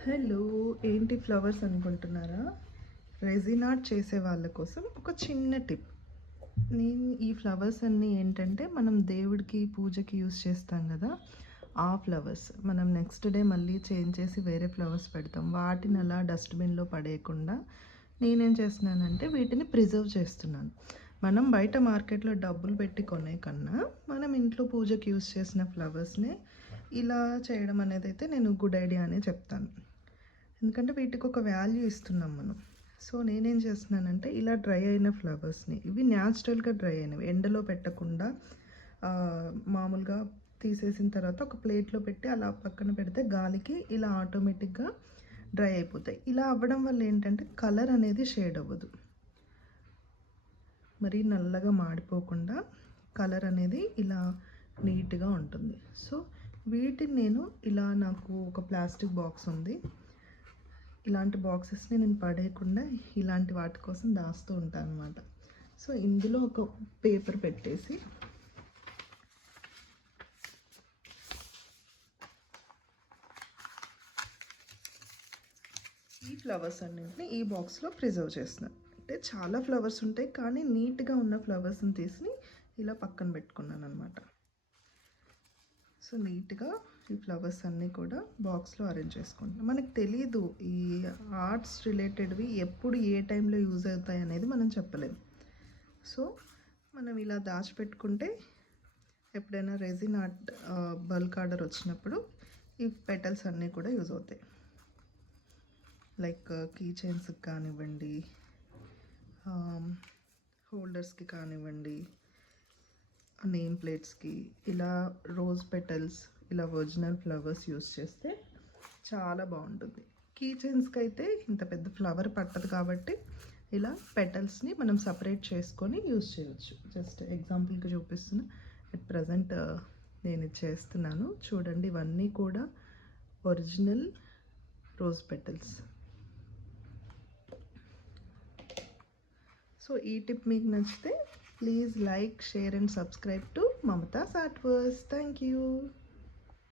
Hello! ఏంటి flowers అనుకుంటున్నారా? Resin art చేసే వాళ్ళ కోసం ఒక చిన్న టిప్. నేను ఈ ఫ్లవర్స్ అన్నీ ఏంటంటే, మనం దేవుడికి, పూజకి యూజ్ చేస్తాం గదా! ఆ ఫ్లవర్స్. మనం నెక్స్ట్ డే మళ్ళీ చేంజ్ చేసి వేరే ఫ్లవర్స్ పెడతాం. వాటిని అలా డస్ట్‌బిన్‌లో పడేయకుండా నేనేం చేస్తున్నానంటే, వీటిని ప్రిజర్వ్ చేస్తున్నాను. మనం బయట మార్కెట్‌లో డబ్బులు పెట్టి కొనే కన్నా, మనం ఇంట్లో పూజకి యూజ్ చేసిన ఫ్లవర్స్‌ని ఇలా చేయడం అనేదైతే నేను గుడ్ ఐడియా అనే చెప్తాను. ఎందుకంటే వీటికి ఒక వాల్యూ ఇస్తున్నాం మనం. సో నేనేం చేస్తున్నానంటే ఇలా డ్రై అయిన ఫ్లవర్స్‌ని, ఇవి న్యాచురల్‌గా డ్రై అయినవి, ఎండలో పెట్టకుండా మామూలుగా తీసేసిన తర్వాత ఒక ప్లేట్‌లో పెట్టి అలా పక్కన పెడితే గాలికి ఇలా ఆటోమేటిక్‌గా డ్రై అయిపోతాయి. ఇలా అవ్వడం వల్ల ఏంటంటే కలర్ అనేది షేడ్ అవ్వదు. మరీ నల్లగా మాడిపోకుండా కలర్ అనేది ఇలా నీట్‌గా ఉంటుంది. సో వీటిని నేను ఇలా, నాకు ఒక ప్లాస్టిక్ బాక్స్ ఉంది. ఇలాంటి బాక్సెస్‌ని నేను పడేయకుండా ఇలాంటి వాటి కోసం దాస్తూ ఉంటానన్నమాట. సో ఇందులో ఒక పేపర్ పెట్టేసి ఈ ఫ్లవర్స్ అన్నింటిని ఈ బాక్స్‌లో ప్రిజర్వ్ చేస్తున్నాను. అంటే చాలా ఫ్లవర్స్ ఉంటాయి, కానీ నీట్‌గా ఉన్న ఫ్లవర్స్‌ని తీసి ఇలా పక్కన పెట్టుకున్నానన్నమాట. సో నీట్‌గా ఈ ఫ్లవర్స్ అన్నీ కూడా బాక్స్‌లో అరేంజ్ చేసుకుంటాం. మనకు తెలీదు ఈ ఆర్ట్స్ రిలేటెడ్‌వి ఎప్పుడు ఏ టైంలో యూజ్ అవుతాయి అనేది మనం చెప్పలేం. సో మనం ఇలా దాచిపెట్టుకుంటే ఎప్పుడైనా రెజిన్ ఆర్ట్ బల్క్ ఆర్డర్ వచ్చినప్పుడు ఈ పెటల్స్ అన్నీ కూడా యూజ్ అవుతాయి. లైక్ కీ చైన్స్కి కానివ్వండి, హోల్డర్స్కి కానివ్వండి, నేమ్ ప్లేట్స్కి, ఇలా రోజ్ పెటల్స్, ఇలా ఒరిజినల్ ఫ్లవర్స్ యూస్ చేస్తే చాలా బాగుంటుంది. కీ చైన్స్కి అయితే ఇంత పెద్ద ఫ్లవర్ పట్టదు కాబట్టి ఇలా పెటల్స్ని మనం సపరేట్ చేసుకొని యూస్ చేయవచ్చు. జస్ట్ ఎగ్జాంపుల్కి చూపిస్తున్నా. అట్ ప్రజెంట్ నేను ఇది చేస్తున్నాను చూడండి. ఇవన్నీ కూడా ఒరిజినల్ రోజ్ పెటల్స్. సో ఈ టిప్ మీకు నచ్చితే please like, share and subscribe to Mamata's art works. Thank you.